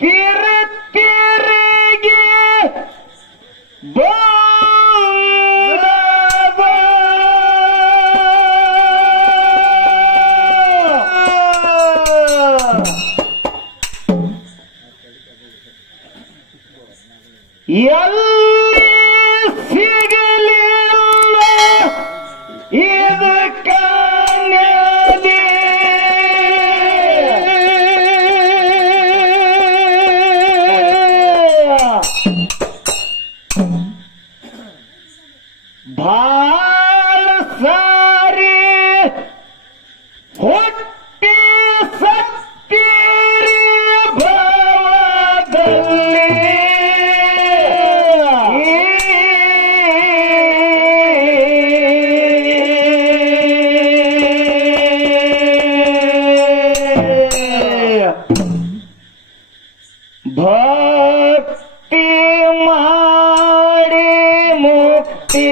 ತಿರುಗಿ ಎಲ್ಲಿ ಸಿಗಲಿಲ್ಲ ಇದು ಕಾಣದೆ ಭಾಳ ಸಾರಿ ಹುಟ್ಟಿ ಸತ್ತೀರಿ ಭಾವದಲ್ಲಿ ಭಕ್ತಿ ಮಾಡಿ ಮುಕ್ತಿ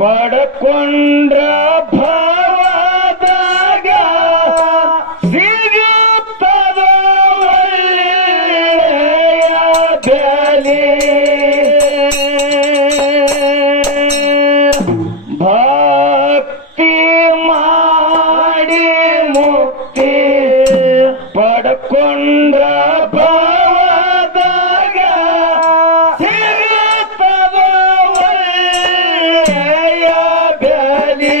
ಪಡ್ಕೊಂಡ್ರ ಭಾವದಾಗ ಸಿಗುತ್ತದ ಒಳ್ಳೆಯ ಬೆಲೆ ಭಕ್ತಿ ಮಾಡಿ ಮುಕ್ತಿ ಪಡ್ಕೊಂಡ್ರ ಭಾವದಾಗ ಸಿಗುತ್ತದ ಒಳ್ಳೆಯ ಬೆಲೆ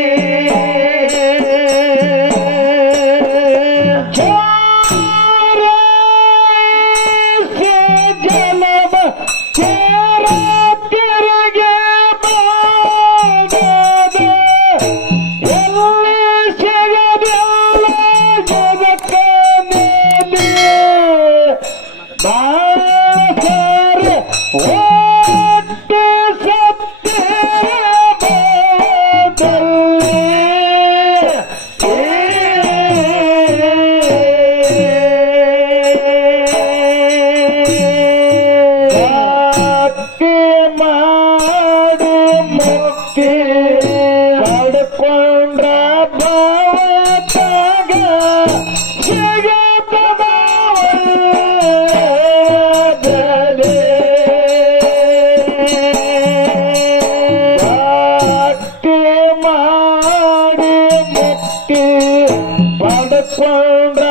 ಜಲಮ ಚೇರ ತಿರುಗಿ ಬಾಗದ ಎಲ್ಲಿ ಸಿಗದಿಲ್ಲ ಜಗತ್ತ ಮೇಲೆ ಬಾಸರ ಒಟ್ಟು ಸತ್ಯರ ಬಾದಲ್ಲಿ ಭಕ್ತಿ ಮಾಡಿ ಮುಕ್ತಿ ಪಡ್ಕೊಂಡ್ರ ಭಾವದಾಗ ಸಿಗುತ್ತದ ಒಳ್ಳೆಯದಲೆ ಭಕ್ತಿ ಮಾಡಿ ಮುಕ್ತಿ ಪಡ್ಕೊಂಡ್ರ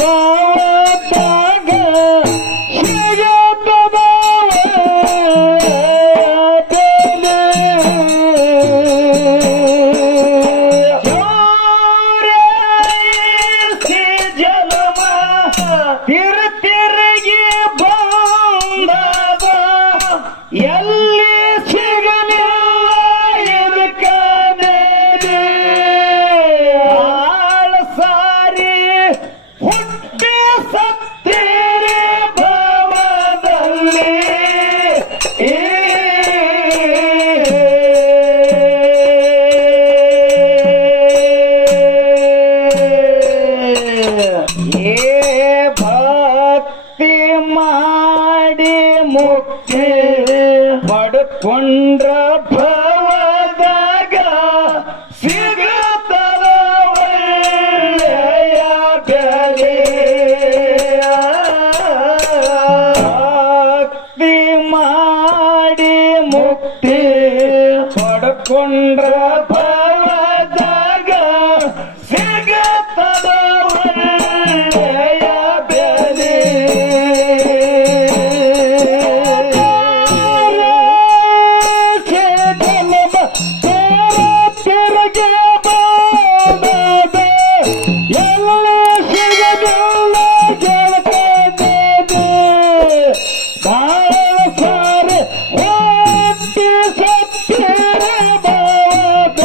ಭಾವದಾಗ ಸಿಗುತ್ತದ ಜಲಮ ತಿರುಗಿ ಬಂದದ ಎಲ್ಲಿ ಸಿಗಲಿಲ್ಲ ಇದಕ್ಕ ನೆಲೆ ಆಳ ಸಾರಿ ಹುಟ್ಟಿ ಸತ್ತೀರಿ ಭಾವದಲ್ಲಿ ಭಕ್ತಿ ಮಾಡಿ ಮುಕ್ತಿ ಪಡ್ಕೊಂಡ್ರ ಭಾವದಾಗ ಸಿಗುತ್ತದ ಒಳ್ಳೆಯ ಬೆಲೆ ಭಕ್ತಿ ಮಾಡಿ ಮುಕ್ತಿ ಪಡ್ಕೊಂಡ್ರ ಭಾವದಾಗ ಸಿಗುತ್ತದ ಒಳ್ಳೆಯ ಬೆಲೆ ಜಲಮ ತಿರುಗಿ ಬಾಗದ ಎಲ್ಲಿ ಸಿಗದಿಲ್ಲ ಜಗತ್ತೇ ಬಾಳ ಸಾರಿ ಹುಟ್ಟಿ ಸತ್ಯರ ಭಾವದಾಗ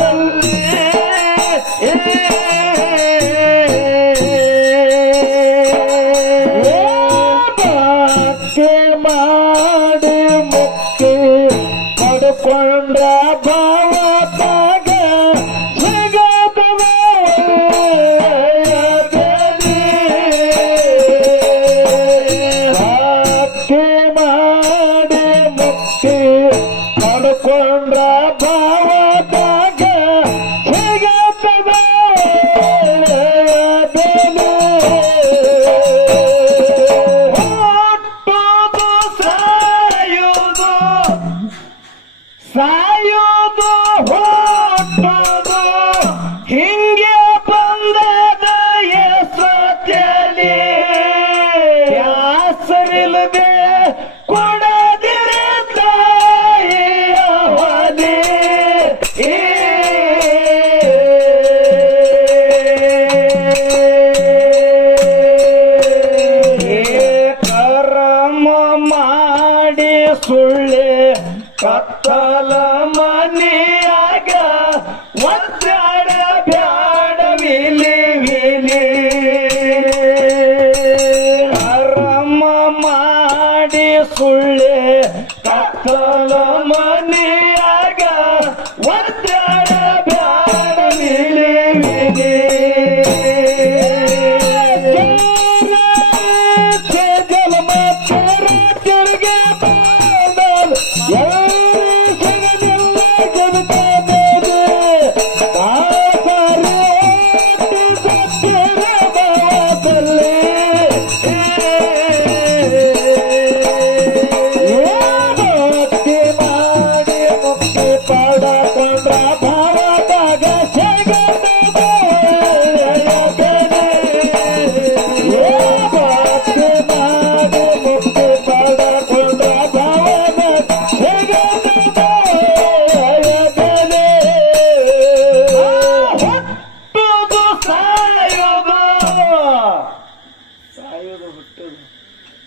ಸುಳ್ಳೆ ಕತ್ತಲ ಮನೆಯಾಗ ಒದ್ದಾಡ ಬ್ಯಾಡ ವಿಲಿ ವಿಲಿ ಜಲಮ ಚರ ಚರ್ಗೆ ಬಾದಲ್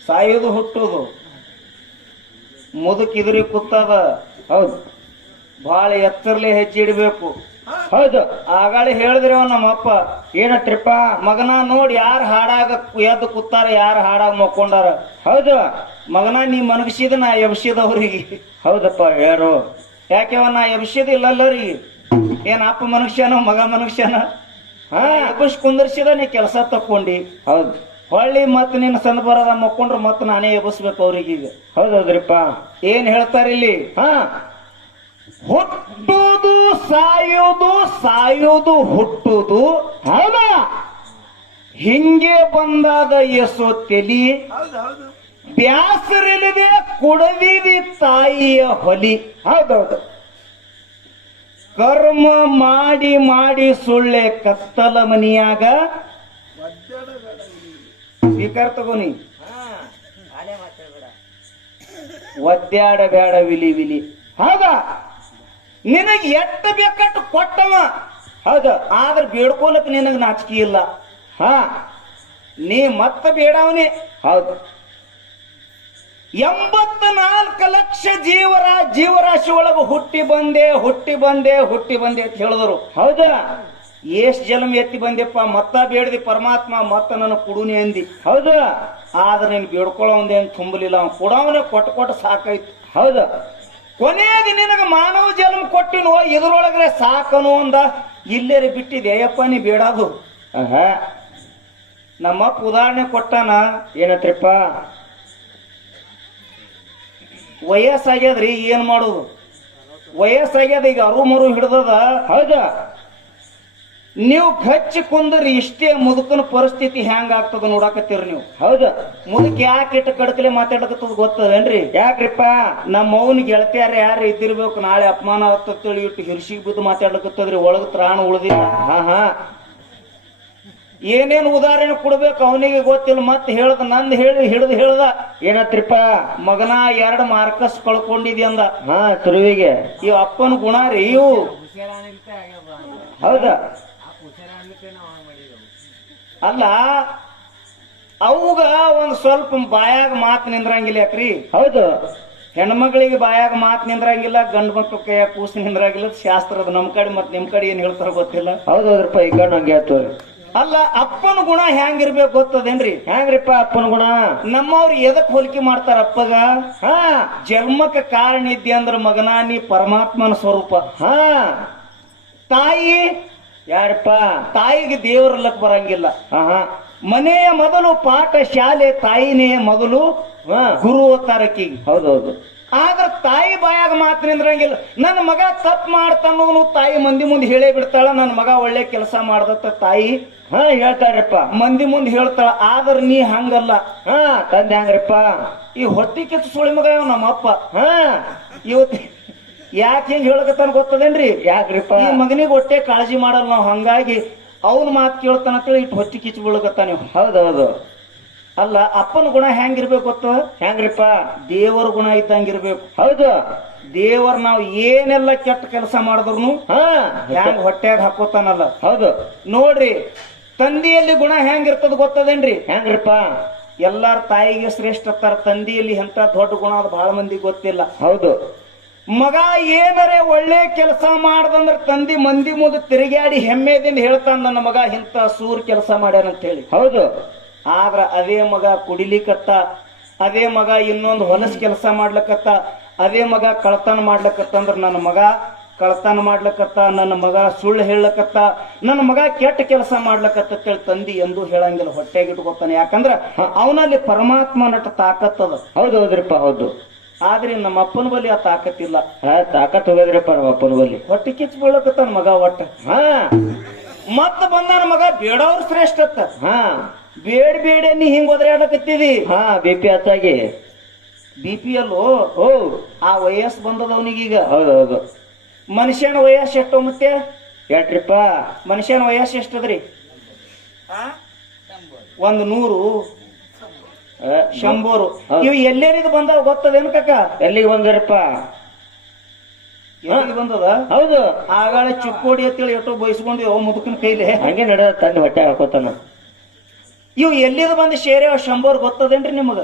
ಸಾಯೋದು ಹುಟ್ಟೋದು ಮುದುಕಿದ್ರಿ ಕುತ್ತದ. ಹೌದು, ಬಹಳ ಎತ್ತರಲೆ ಹೆಜ್ಜೆ ಇಡಬೇಕು. ಹೌದು, ಆಗಾಳೆ ಹೇಳಿದ್ರಿ ನಮ್ಮಪ್ಪ ಏನತ್ರಿಪ್ಪ, ಮಗನ ನೋಡಿ ಯಾರು ಹಾಡಾಗ ಎದ್ದು ಕೂತಾರ, ಯಾರು ಹಾಡಾಗ ಮಕ್ಕೊಂಡಾರ. ಹೌದು ಮಗನ, ನೀ ಮನಗಿಸಿದ ನಾ ಎಬ್ಸಿದವ್ರಿಗೆ. ಹೌದಪ್ಪ ಯಾರು ಯಾಕೆವ ನಾ ಎಬ್ಸಿದ ಇಲ್ಲಲ್ಲರಿಗೆ. ಏನ್ ಅಪ್ಪ ಮನುಷ್ಯನ ಮಗ ಮನುಷ್ಯನ? ಎಬ್ಬಿಸ್ ಕುಂದರ್ಸಿದ ನೀ ಕೆಲಸ ತಕ್ಕೊಂಡಿ. ಹೌದು, ಹೊಳ್ಳಿ ಮತ್ ನಿನ್ನ ಸಂದ ಬರದ ಮಕ್ಕೊಂಡ್ರ ಮತ್ ನಾನೇ ಎಬ್ಬಿಸ್ಬೇಕು ಅವ್ರಿಗೀಗ. ಹೌದೌದ್ರಿಪ್ಪ, ಏನ್ ಹೇಳ್ತಾರ ಇಲ್ಲಿ? ಹುಟ್ಟುದು ಸಾಯೋದು, ಸಾಯೋದು ಹುಟ್ಟುದು. ಹೌದಾ, ಹಿಂಗೆ ಬಂದಾದ ಎಸೋ ತೆಲಿ, ಬ್ಯಾಸರಿಲ್ಲದೆ ಕುಡದಿದಿ ತಾಯಿಯ ಹೊಲಿ. ಹೌದೌದು, ಕರ್ಮ ಮಾಡಿ ಮಾಡಿ ಸುಳ್ಳೆ ಕತ್ತಲ ಮನಿಯಾಗ ಸ್ವೀಕಾರ ತಗೋನಿ ಒದ್ದಾಡ ಬೇಡ ವಿಲಿ ವಿಲಿ. ಹೌದಾ, ನಿನಗೆ ಎಟ್ಟ ಬೇಕಟ್ಟು ಕೊಟ್ಟವ. ಹೌದ, ಆದ್ರೆ ಬೇಡ್ಕೊಲಕ್ ನಿನಗ ನಾಚಿಕೆ ಇಲ್ಲ. ನೀ ಮತ್ತ ಬೇಡವನೇ. ಹೌದು, 84 ಲಕ್ಷ ಜೀವರಾಶಿ ಒಳಗ ಹುಟ್ಟಿ ಬಂದೆ ಅಂತ ಹೇಳಿದ್ರು. ಹೌದಾ, ಎಷ್ಟ್ ಜನ್ಮ ಎತ್ತಿ ಬಂದೆಪ್ಪ, ಮತ್ತ ಬೇಡದಿ ಪರಮಾತ್ಮ, ಮತ್ತ ನನ್ನ ಕುಡುನಿ ಅಂದಿ. ಹೌದಾ, ಆದ್ರೆ ನೀನ್ ಬೇಡ್ಕೊಳ್ಳೋಂದೇನು ತುಂಬಲಿಲ್ಲ, ಅವ್ನು ಕೊಡವನೇ ಕೊಟ್ಟು ಸಾಕಾಯ್ತು. ಹೌದಾ, ಕೊನೆಗೆ ನಿನಗ ಮಾನವ ಜನ್ಮ ಕೊಟ್ಟಿನೋ, ಇದ್ರೊಳಗ್ರೆ ಸಾಕನು ಅಂದ. ಇಲ್ಲೇರಿ ಬಿಟ್ಟಿದೆ ಅಯ್ಯಪ್ಪ ನೀ ಬೇಡದು. ನಮ್ಮಪ್ಪ ಉದಾಹರಣೆ ಕೊಟ್ಟಾನ. ಏನತ್ರಿಪ್ಪ? ವಯಸ್ಸಾಗ್ಯದ್ರಿ, ಏನ್ ಮಾಡುದು? ವಯಸ್ಸಾಗ್ಯದ, ಈಗ ಅರು ಹಿಡ್ದದ. ಹೌದಾ, ನೀವು ಗಚ್ಚಿ ಕುಂದ್ರಿ ಇಷ್ಟೇ ಮುದುಕನ ಪರಿಸ್ಥಿತಿ ಹೆಂಗ ಆಗ್ತದ ನೋಡಾಕತ್ತೀರಿ ನೀವು. ಹೌದಾ, ಮುದುಕ ಯಾಕೆ ಇಟ್ಟು ಕಡಕಲೆ ಮಾತಾಡಕತ್ತದ ಗೊತ್ತದೇನ್ರಿ? ಯಾಕ್ರಿಪ್ಪ? ನಮ್ಮ ಮೌನ ಗೆಳತಿಯಾರ ಯಾರು ಇದ್ದಿರ್ಬೇಕು, ನಾಳೆ ಅಪಮಾನ ಆಗ್ತೇಳಿ ಇಟ್ಟು ಹಿರ್ಸಿಗೆ ಬಿದ್ದು ಮಾತಾಡಕತ್ತದ್ರಿ, ಒಳಗ ತ್ರಾಣ ಉಳ್ದಿಲ್ಲ. ಏನೇನು ಉದಾಹರಣೆ ಕೊಡ್ಬೇಕು ಅವನಿಗೆ ಗೊತ್ತಿಲ್ಲ. ಮತ್ತೆ ಹೇಳ್ದ, ನಂದು ಹಿಡಿದು ಹೇಳ್ದ. ಏನತ್ರಿಪ್ಪ? ಮಗನ 2 ಮಾರ್ಕಸ್ ಕಳ್ಕೊಂಡಿದ್ಯ ಅಂದ. ಸುರುವಿಗೆ ಇವ್ ಅಪ್ಪನ ಗುಣ ರೀ ಇವು. ಹೌದಾ, ಅಲ್ಲ ಅವಾಗ ಒಂದ್ ಸ್ವಲ್ಪ ಬಾಯಾಗ ಮಾತು ನಿಂದ್ರಂಗಿಲ್ಲ ಯಾಕ್ರಿ? ಹೌದು, ಹೆಣ್ಮಕ್ಳಿಗೆ ಬಾಯಾಗ ಮಾತು ನಿಂದ್ರಂಗಿಲ್ಲ, ಗಂಡು ಮಕ್ಳ ಕೈಯಾಗ ಕೂಸು ನಿಂದ್ರಂಗಿಲ್ಲ. ಶಾಸ್ತ್ರದ ನಮ್ ಕಡೆ ಮತ್ ನಿಮ್ ಕಡೆ ಏನ್ ಹೇಳ್ತಾರ ಗೊತ್ತಿಲ್ಲ. ಹೌದೌದ್ರಪ್ಪ, ಈಗ ನಂಗೆ ಹೇಳ್ತವ್ರಿ. ಅಲ್ಲ, ಅಪ್ಪನ ಗುಣ ಹೆಂಗಿರ್ಬೇಕು ಗೊತ್ತದೇನ್ರಿ? ಹೆಂಗ್ರಿಪ್ಪ ಅಪ್ಪನ ಗುಣ? ನಮ್ಮವ್ರು ಎದಕ್ ಹೋಲಿಕೆ ಮಾಡ್ತಾರ ಅಪ್ಪಗ? ಜನ್ಮಕ್ಕೆ ಕಾರಣ ಇದ್ದಿ ಅಂದ್ರ ಮಗನ ನೀ ಪರಮಾತ್ಮನ ಸ್ವರೂಪ. ತಾಯಿ ಯಾರಪ್ಪ? ತಾಯಿಗೆ ದೇವರಲ್ಲಕ್ ಬರಂಗಿಲ್ಲ. ಮನೆಯ ಮೊದಲು ಪಾಠ ಶಾಲೆ, ತಾಯಿನೇ ಮೊದಲು ಗುರು ತಾರಕಿಗೆ. ಹೌದೌದು, ಆದ್ರ ತಾಯಿ ಬಾಯಾಗ ಮಾತ್ರ ನಿಂದ್ರಂಗಿಲ್ಲ. ನನ್ನ ಮಗ ತಪ್ಪು ಮಾಡ್ತಾನೋನು ತಾಯಿ ಮಂದಿ ಮುಂದೆ ಹೇಳೇ ಬಿಡ್ತಾಳ. ನನ್ನ ಮಗ ಒಳ್ಳೆ ಕೆಲಸ ಮಾಡ್ದತ್ತ ತಾಯಿ ಹೇಳ್ತಾರಪ್ಪ, ಮಂದಿ ಮುಂದೆ ಹೇಳ್ತಾಳ. ಆದ್ರ ನೀ ಹಂಗಲ್ಲ. ತಂದೆ ಹಂಗ್ರಪ್ಪ, ಈ ಹೊಟ್ಟಿ ಕಿತ್ತು ಸುಳಿ ಮಗ ನಮ್ಮಪ್ಪ. ಇವತ್ತು ಯಾಕೆ ಹೆಂಗ್ ಹೇಳಕತ್ತಾನ ಗೊತ್ತದೇನ್ರಿ? ಯಾಕ್ರಿಪ್ಪ? ಈ ಮಗನಿಗೆ ಹೊಟ್ಟೆ ಕಾಳಜಿ ಮಾಡಲ್ಲ ನಾವು, ಹಂಗಾಗಿ ಅವನ್ ಮಾತು ಕೇಳ್ತಾನ ಅಂತೇಳಿ ಇಟ್ಟು ಹೊಟ್ಟಿ ಕಿಚ್ಚು ಬೀಳಕತ್ತಾನ ನೀವು. ಹೌದೌದು. ಅಲ್ಲ, ಅಪ್ಪನ ಗುಣ ಹೆಂಗಿರ್ಬೇಕು ಗೊತ್ತ? ಹೆಂಗ್ರಿಪ್ಪ? ದೇವರ ಗುಣ ಇದ್ದಂಗಿರ್ಬೇಕು. ಹೌದು, ದೇವರ್ ನಾವ್ ಏನೆಲ್ಲ ಕೆಟ್ಟ ಕೆಲಸ ಮಾಡಿದ್ರು ಹೆಂಗ್ ಹೊಟ್ಟ್ಯಾಗ ಹಾಕೋತಾನಲ್ಲ. ಹೌದು, ನೋಡ್ರಿ ತಂದೆಯಲ್ಲಿ ಗುಣ ಹೆಂಗಿರ್ತದ ಗೊತ್ತದೇನ್ರಿ? ಹೆಂಗ್ರಿಪ್ಪ? ಎಲ್ಲಾರ ತಾಯಿಗೆ ಶ್ರೇಷ್ಠ ಅತ್ತಾರ, ತಂದೆಯಲ್ಲಿ ಎಂತ ದೊಡ್ಡ ಗುಣ ಅದು ಬಹಳ ಮಂದಿ ಗೊತ್ತಿಲ್ಲ. ಹೌದು, ಮಗ ಏನರೇ ಒಳ್ಳೆ ಕೆಲಸ ಮಾಡ್ದಂದ್ರ ತಂದಿ ಮಂದಿ ಮುಂದೆ ತಿರುಗಾಡಿ ಹೆಮ್ಮೆದಿಂದ ಹೇಳ್ತಾನ, ನನ್ನ ಮಗ ಇಂತ ಸೂರ್ ಕೆಲಸ ಮಾಡ್ಯಾನಂತ ಹೇಳಿ. ಹೌದು, ಆದ್ರ ಅದೇ ಮಗ ಕುಡಿಲಿಕತ್ತ, ಅದೇ ಮಗ ಇನ್ನೊಂದು ಹೊಲಸ್ ಕೆಲಸ ಮಾಡ್ಲಕತ್ತ, ಅದೇ ಮಗ ಕಳ್ತನ ಮಾಡ್ಲಕತ್ತಂದ್ರ ನನ್ನ ಮಗ ಕಳ್ತನ ಮಾಡ್ಲಕತ್ತ, ನನ್ನ ಮಗ ಸುಳ್ಳು ಹೇಳಕತ್ತ, ನನ್ನ ಮಗ ಕೆಟ್ಟ ಕೆಲಸ ಮಾಡ್ಲಕತ್ತ ತಂದಿ ಎಂದು ಹೇಳಂಗಿಲ್ಲ, ಹೊಟ್ಟೆಗಿಟ್ಕೊತಾನೆ. ಯಾಕಂದ್ರ ಅವನಲ್ಲಿ ಪರಮಾತ್ಮ ನಟ ತಾಕತ್ತದ. ಹೌದೌದ್ರಿಪ್ಪ, ಹೌದು. ಆದ್ರೆ ನಮ್ಮ ಅಪ್ಪನ ಬಳಿ ಆ ತಾಕತ್ತಿಲ್ಲ. ತಾಕತ್ ಹೋಗದ್ರಿಪ್ಪ ನಮ್ಮ ಅಪ್ಪನ ಬಳಿ. ಹೊಟ್ಟೆ ಕಿಚ್ಚ ಬೀಳಕತ್ತಾನ ಮಗ ಒಟ್ಟ. ಮತ್ತ ಬಂದಾನ ಮಗ ಬೇಡವ್ರ ಶ್ರೇಷ್ಠತ್ತ. ಬೇಡ ನೀ ಹಿಂಗ್ ಒದರಾಡಕತ್ತಿದಿ. BP ಹಚ್ಚಾಗಿ BP ಓ ಆ ವಯಸ್ಸು ಬಂದದ ಅವನಿಗೀಗ. ಹೌದೌದು. ಮನುಷ್ಯನ ವಯಸ್ಸು ಎಷ್ಟು ಮತ್ತೆ ಎಷ್ಟ್ರಿಪ್ಪ? ಮನುಷ್ಯನ ವಯಸ್ಸು ಎಷ್ಟದ್ರಿ? 100 100. ಇವು ಎಲ್ಲೇರಿದ್ ಬಂದಾವ ಗೊತ್ತದೇನು ಕಾಕ? ಎಲ್ಲಿಗೆ ಬಂದ್ರಪ್ಪ? ಎಲ್ಲಿಗೆ ಬಂದದ? ಹೌದು. ಆಗಾಳೆ ಚುಕ್ಕೋಡಿ ಅಂತೇಳಿ ಎಷ್ಟೋ ಬಯಸ್ಕೊಂಡು ಮುದುಕನ ಕೈಲಿ ಹಂಗೆ ನಡ ತಂದು ಹೊಟ್ಟೆ ಹಾಕೋತಾನ. ಇವು ಎಲ್ಲಿದ ಬಂದು ಶೇರೆ 100 ಗೊತ್ತದೇನ್ರಿ ನಿಮಗ?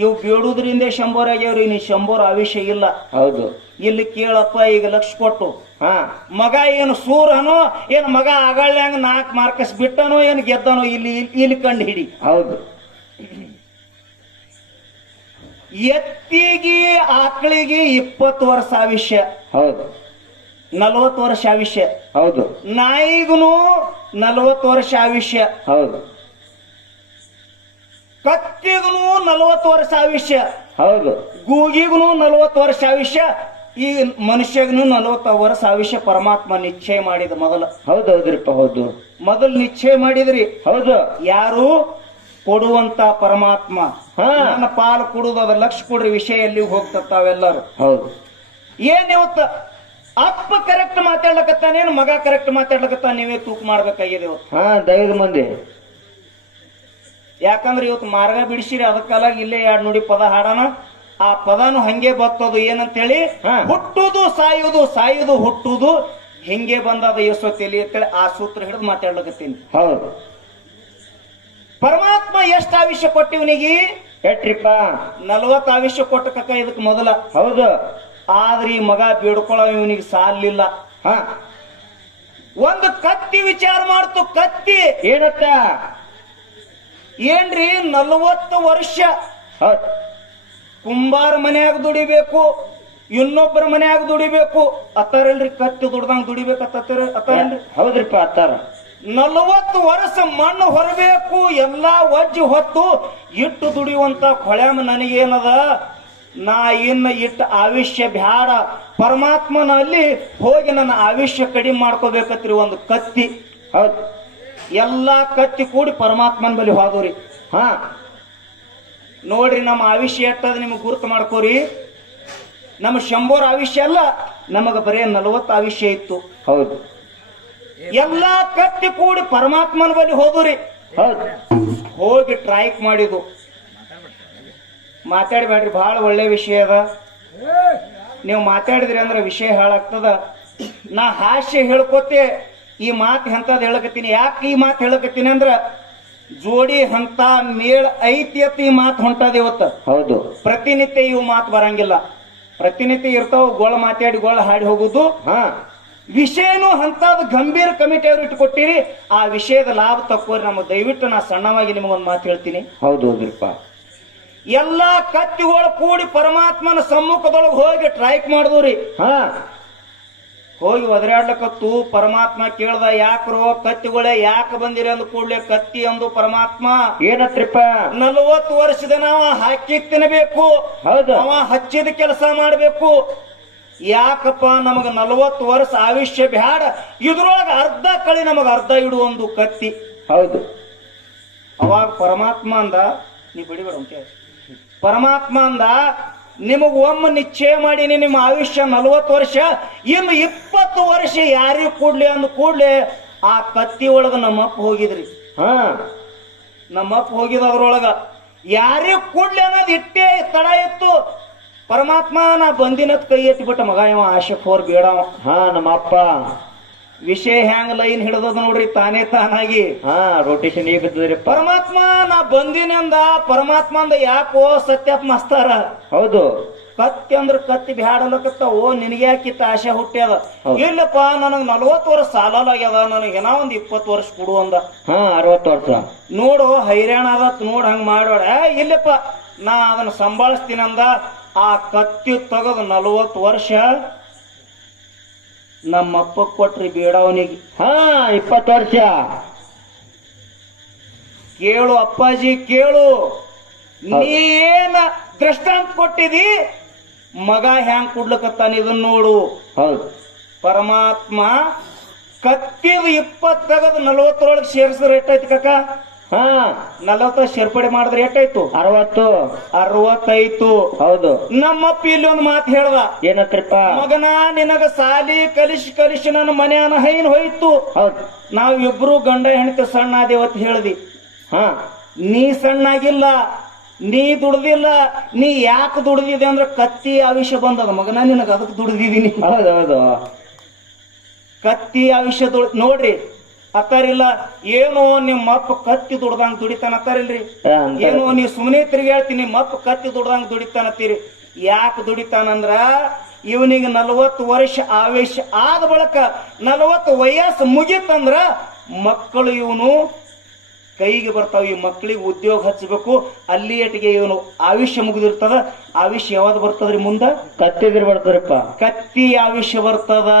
ಇವು ಬೇಡುದ್ರಿಂದ 100 ಆಗ್ಯಾವ್ರಿ. ನೀ 100 ಆವಿಷ್ಯ ಇಲ್ಲ. ಹೌದು. ಇಲ್ಲಿ ಕೇಳಪ್ಪ, ಈಗ ಲಕ್ಷ ಕೊಟ್ಟು ಮಗ ಏನು ಸೂರನೋ ಏನು ಮಗ ಆಗಳಂಗ 4 ಮಾರ್ಕಸ್ ಬಿಟ್ಟನೋ ಏನು ಗೆದ್ದನೋ ಇಲ್ಲಿ ಕಂಡು ಹಿಡಿ. ಹೌದು. ಎತ್ತಿಗೆ ಆಕಳಿಗೆ 20 ವರ್ಷ ಆವಿಷ್ಯ. ಹೌದು. 40 ವರ್ಷ ಆವಿಷ್ಯ. ಹೌದು. ನಾಯಿಗೂ 40 ವರ್ಷ ಆವಿಷ್ಯ. ಹೌದು. ಕತ್ತಿಗೂ 40 ವರ್ಷ ಆವಿಷ್ಯ. ಹೌದು. ಗೂಗಿಗೂ 40 ವರ್ಷ ಆವಿಷ್ಯ. ಈಗ ಮನುಷ್ಯಗೂ 40 ವರ್ಷ ಆವಿಷ್ಯ ಪರಮಾತ್ಮ ನಿಶ್ಚಯ ಮಾಡಿದ ಮೊದಲ. ಹೌದೌದ್ರಿಪ್ಪ, ಹೌದು. ಮೊದಲು ನಿಶ್ಚಯ ಮಾಡಿದ್ರಿ. ಹೌದು. ಯಾರು? ಕೊಡುವಂತ ಪರಮಾತ್ಮ. ನನ್ನ ಪಾಲು ಕೊಡುದು, ಅದ ಲಕ್ಷ ಕೊಡ್ರಿ, ವಿಷಯ ಎಲ್ಲಿ ಹೋಗ್ತಾವೆಲ್ಲರೂ. ಹೌದು. ಏನ್ ಇವತ್ತು ಅಪ್ಪ ಕರೆಕ್ಟ್ ಮಾತಾಡ್ಲಕತ್ತಾನೇನು ಮಗ ಕರೆಕ್ಟ್ ಮಾತಾಡ್ಲಕತ್ತ? ನೀವೇ ತೂಕ ಮಾಡ್ಬೇಕಾಗಿದೆ ಇವತ್ತು. ದೈವದ ಮಂದಿ. ಯಾಕಂದ್ರೆ ಇವತ್ತು ಮಾರ್ಗ ಬಿಡಿಸಿರಿ, ಅದಕ್ಕಾಲ ಇಲ್ಲೇ 2 ನುಡಿ ಪದ ಹಾಡೋಣ. ಆ ಪದಾನು ಹಂಗೆ ಬರ್ತದು. ಏನಂತೇಳಿ? ಹುಟ್ಟುದು ಸಾಯುವುದು, ಸಾಯುವುದು ಹುಟ್ಟುದು, ಹಿಂಗೆ ಬಂದದ ಯಶೋತಿಯಲ್ಲಿ ಅಂತೇಳಿ ಆ ಸೂತ್ರ ಹಿಡಿದು ಮಾತಾಡ್ಲಕತ್ತೀನಿ. ಹೌದು. ಪರಮಾತ್ಮ ಎಷ್ಟು ಆವಿಷ್ಯ ಕೊಟ್ಟಿವನಿಗೆ? ಎಷ್ಟ್ರಿಪ್ಪ? 40 ಆವಿಷ್ಯ ಕೊಟ್ಟ ಕಕ್ಕ ಇದಕ್ ಮೊದಲ. ಹೌದು. ಆದ್ರೆ ಈ ಮಗ ಬೇಡ್ಕೊಳ್ಳೋ ಇವನಿಗೆ ಸಾಲಿಲ್ಲ. ಒಂದು ಕತ್ತಿ ವಿಚಾರ ಮಾಡ್ತು. ಕತ್ತಿ ಏನತ್ತ? ಏನ್ರಿ 40 ವರ್ಷ ಕುಂಬಾರ ಮನ್ಯಾಗ ದುಡಿಬೇಕು, ಇನ್ನೊಬ್ಬರ ಮನ್ಯಾಗ ದುಡಿಬೇಕು ಅತ್ತಾರಲ್ರಿ. ಕತ್ತಿ ದುಡ್ದಂಗ್ ದುಡಿಬೇಕತ್ತಾರಲ್ರಿ. ಹೌದ್ರಿಪ್ಪ, ಅತ್ತಾರ. 40 ವರ್ಷ ಮಣ್ಣು ಹೊರಬೇಕು, ಎಲ್ಲಾ ವಜ್ಜಿ ಹೊತ್ತು ಇಟ್ಟು ದುಡಿಯುವಂತ ಕೊಳೆಮ ನನಗೇನದ? ನಾ ಇನ್ನು ಇಟ್ಟು ಆವಿಷ್ಯ ಬ್ಯಾಡ, ಪರಮಾತ್ಮನಲ್ಲಿ ಹೋಗಿ ನನ್ನ ಆವಿಷ್ಯ ಕಡಿಮೆ ಮಾಡ್ಕೋಬೇಕತ್ರಿ. ಒಂದು ಕತ್ತಿ. ಹೌದು. ಎಲ್ಲಾ ಕತ್ತಿ ಕೂಡಿ ಪರಮಾತ್ಮನ ಬಳಿ ಹೋದವ್ರಿ. ನೋಡ್ರಿ, ನಮ್ಮ ಆವಿಷ್ಯ ಎಟ್ಟದ ನಿಮಗ್ ಗುರುತು ಮಾಡ್ಕೋರಿ. ನಮ್ಮ 100 ಆವಿಷ್ಯ ಅಲ್ಲ, ನಮಗ ಬರೇ 40 ಆವಿಷ್ಯ ಇತ್ತು. ಹೌದು. ಎಲ್ಲಾ ಕತ್ತಿ ಕೂಡಿ ಪರಮಾತ್ಮನ ಬಳಿ ಹೋದ್ರಿ. ಹೌದು. ಹೋಗಿ ಟ್ರೈಕ್ ಮಾಡಿದ್ದು. ಮಾತಾಡ್ಬೇಡ್ರಿ, ಬಹಳ ಒಳ್ಳೆ ವಿಷಯ ಅದ. ನೀವು ಮಾತಾಡಿದ್ರಿ ಅಂದ್ರೆ ವಿಷಯ ಹಾಳಾಗ್ತದ. ನಾ ಹಾಸ್ಯ ಹೇಳ್ಕೊತೆ ಈ ಮಾತು ಎಂತದ್ ಹೇಳಕತ್ತೀನಿ. ಯಾಕೆ ಈ ಮಾತು ಹೇಳಕತ್ತೀನಿ ಅಂದ್ರ ಜೋಡಿ ಅಂತ ಮೇಳ ಐತಿ ಅಂತ ಈ ಮಾತು ಹೊಂಟದ ಇವತ್ತು. ಹೌದು. ಪ್ರತಿನಿತ್ಯ ಇವು ಮಾತು ಬರಂಗಿಲ್ಲ. ಪ್ರತಿನಿತ್ಯ ಇರ್ತಾವ, ಗೋಳ ಮಾತಾಡಿ ಗೋಳ ಹಾಡಿ ಹೋಗುದು. ವಿಷಯನು ಅಂತದ್ ಗಂಭೀರ ಕಮಿಟಿ ಅವ್ರು ಇಟ್ಕೊಟ್ಟಿರಿ. ಆ ವಿಷಯದ ಲಾಭ ತಕ್ಕೋರಿ. ನಮ್ಮ ದಯವಿಟ್ಟು ನಾ ಸಣ್ಣವಾಗಿ ನಿಮಗೊಂದು ಮಾತು ಹೇಳ್ತೀನಿ. ಹೌದೌದ್ರಿಪ್ಪ. ಎಲ್ಲಾ ಕತ್ತಿಗಳು ಕೂಡಿ ಪರಮಾತ್ಮನ ಸಮ್ಮುಖದೊಳಗೆ ಹೋಗಿ ಟ್ರೈಕ್ ಮಾಡಿದ್ರಿ. ಹೋಗಿ ಒದರಾಡ್ಲಕತ್ತು. ಪರಮಾತ್ಮ ಕೇಳ್ದ, ಯಾಕ್ರೋ ಕತ್ತಿಗಳೇ ಯಾಕೆ ಬಂದಿರಿ ಅಂದ ಕೂಡ್ಲೆ ಕತ್ತಿ ಅಂದು ಪರಮಾತ್ಮ. ಏನತ್ರಿಪ್ಪ? 40 ವರ್ಷದ ನಾವ ಹಾಕಿ ತಿನ್ನಬೇಕು. ಹೌದು. ಅವ ಹಚ್ಚಿದ ಕೆಲಸ ಮಾಡ್ಬೇಕು. ಯಾಕಪ್ಪ? ನಮಗ 40 ವರ್ಷ ಆವಿಷ್ಯ ಬ್ಯಾಡ, ಇದ್ರೊಳಗ ಅರ್ಧ ಕಳಿ ನಮಗ ಅರ್ಧ ಇಡು ಒಂದು ಕತ್ತಿ. ಹೌದು. ಅವಾಗ ಪರಮಾತ್ಮ ಅಂದ, ನೀ ಬಿಡಿಬೇಡ ಅಂತ. ಪರಮಾತ್ಮ ಅಂದ, ನಿಮಗ ಒಮ್ಮೆ ನಿಶ್ಚಯ ಮಾಡೀನಿ, ನಿಮ್ಮ ಆಯುಷ್ಯ 40 ವರ್ಷ, ಇನ್ನು 20 ವರ್ಷ ಯಾರಿಗೂ ಕೂಡ್ಲಿ ಅಂದ ಕೂಡ್ಲೆ ಆ ಕತ್ತಿ ಒಳಗ ನಮ್ಮಪ್ಪ ಹೋಗಿದ್ರಿ. ನಮ್ಮಪ್ಪ ಹೋಗಿದ ಅದ್ರೊಳಗ ಯಾರಿಗೂ ಕೂಡ್ಲಿ ಅನ್ನೋದು ಇಟ್ಟೇ ತಡ ಇತ್ತು. ಪರಮಾತ್ಮ ನಾ ಬಂದಿನತ್ ಕೈ ಎತ್ತಿ ಬಿಟ್ಟ. ಮಗ ಇವ ಆಶೆಫೋರ್ ಬೇಡವ. ನಮ್ಮಪ್ಪ ವಿಷಯ ಹ್ಯಾಂಗ ಲೈನ್ ಹಿಡ್ದದ ನೋಡ್ರಿ, ತಾನೇ ತಾನಾಗಿ ರೊಟೇಷನ್ ಈಗ ಬಿದ್ದದ್ರಿ. ಪರಮಾತ್ಮ ನಾ ಬಂದಿನಿಂದ ಪರಮಾತ್ಮ ಅಂದ, ಯಾಕೋ ಸತ್ಯಪ್ಪ ಮಾಸ್ತಾರ? ಹೌದು. ಕತ್ತಿ ಅಂದ್ರ ಕತ್ತಿ ಬ್ಯಾಡಲಕತ್ತ. ನಿನಗೆ ಯಾಕಿತ್ತ ಆಶೆ ಹುಟ್ಟ್ಯದ? ಇಲ್ಲಪ್ಪ, ನನಗ್ 40 ವರ್ಷ ಸಾಲಾಗ್ಯದ, ನನಗೆ ಏನೋ ಒಂದ್ 20 ವರ್ಷ ಕೊಡು ಅಂದ. 60 ವರ್ಷ ನೋಡು ಹೈರಾಣ ಆದತ್ ನೋಡ್, ಹಂಗ ಮಾಡೋಡ. ಇಲ್ಲಪ್ಪ, ನಾ ಅದನ್ನ ಸಂಭಾಳಿಸ್ತೀನಂದ. ಆ ಕತ್ತಿ ತೆಗೆದು 40 ವರ್ಷ ನಮ್ಮಪ್ಪ ಕೊಟ್ರಿ ಬೇಡವನಿಗೆ. 20 ವರ್ಷ. ಕೇಳು ಅಪ್ಪಾಜಿ ಕೇಳು, ನೀನ ದೃಷ್ಟಾಂತ ಕೊಟ್ಟಿದಿ, ಮಗ ಹ್ಯಾಂಗ್ ಕೊಡ್ಲಕತ್ತಾನ ಇದನ್ನ ನೋಡು. ಹೌದು. ಪರಮಾತ್ಮ ಕತ್ತಿದ 20 ತೆಗೆದು 40 ಸೇರಿಸಿದ್ರೆ ಎಷ್ಟಾಯ್ತು ಕಾಕ? 40 ಸೇರ್ಪಡೆ ಮಾಡಿದ್ರೆ ಎಷ್ಟಾಯ್ತು? 60. ಹೌದು. ನಮ್ಮಪ್ಪ ಇಲ್ಲಿ ಒಂದು ಮಾತು ಹೇಳ್ದ. ಏನತ್ರಪ್ಪ? ಮಗನ ನಿನಗ ಸಾಲಿ ಕಲಿಸಿ ನನ್ನ ಮನೆಯನ್ನ ಹೈನ್ ಹೋಯ್ತು. ಹೌದು. ನಾವಿಬ್ರು ಗಂಡ ಹೆಂಡತಿ ಸಣ್ಣ ದೇವತ್ ಹೇಳ್ದಿ. ನೀ ಸಣ್ಣಾಗಿಲ್ಲ, ನೀ ದುಡ್ದಿಲ್ಲ. ನೀ ಯಾಕೆ ದುಡ್ದಿದೆ ಅಂದ್ರೆ ಕತ್ತಿ ಆವಿಷ್ಯ ಬಂದದ ಮಗನ ನಿನಗ, ಅದಕ್ಕೆ ದುಡ್ದಿದೀನಿ. ಹೌದೌದು. ಕತ್ತಿ ಆವಿಷ್ಯ ನೋಡ್ರಿ ಅತ್ತಾರಿಲ್ಲ. ಏನೋ ನಿಮ್ಮ ಅಪ್ಪ ಕತ್ತಿ ದುಡ್ದಂಗ್ ದುಡಿತಾನ ಅತ್ತಾರಿಲ್ರಿ. ಏನೋ ನೀ ಸುಮ್ಮನೆ ತಿರುಗಾಡ್ತೀನಿ, ನಿಮ್ಮ ಅಪ್ಪ ಕತ್ತಿ ದುಡ್ದಂಗ್ ದುಡಿತಾನತ್ತೀರಿ. ಯಾಕೆ ದುಡಿತಾನಂದ್ರ ಇವನಿಗೆ 40 ವರ್ಷ ಆವೇಶ ಆದ ಬಳಿಕ 40 ವಯಸ್ಸು ಮುಗಿತಂದ್ರ ಮಕ್ಕಳು ಇವನು ಕೈಗೆ ಬರ್ತಾವ. ಈ ಮಕ್ಕಳಿಗೆ ಉದ್ಯೋಗ ಹಚ್ಚಬೇಕು. ಅಲ್ಲಿ ಏಟಿಗೆ ಇವನು ಆಯುಷ್ಯ ಮುಗಿದಿರ್ತದ. ಆಯುಷ್ಯ ಯಾವ್ದು ಬರ್ತದ್ರಿ ಮುಂದ? ಕತ್ತಿದ್ರು ಬರ್ತದ್ರಪ್ಪ. ಕತ್ತಿ ಆಯುಷ್ಯ ಬರ್ತದ.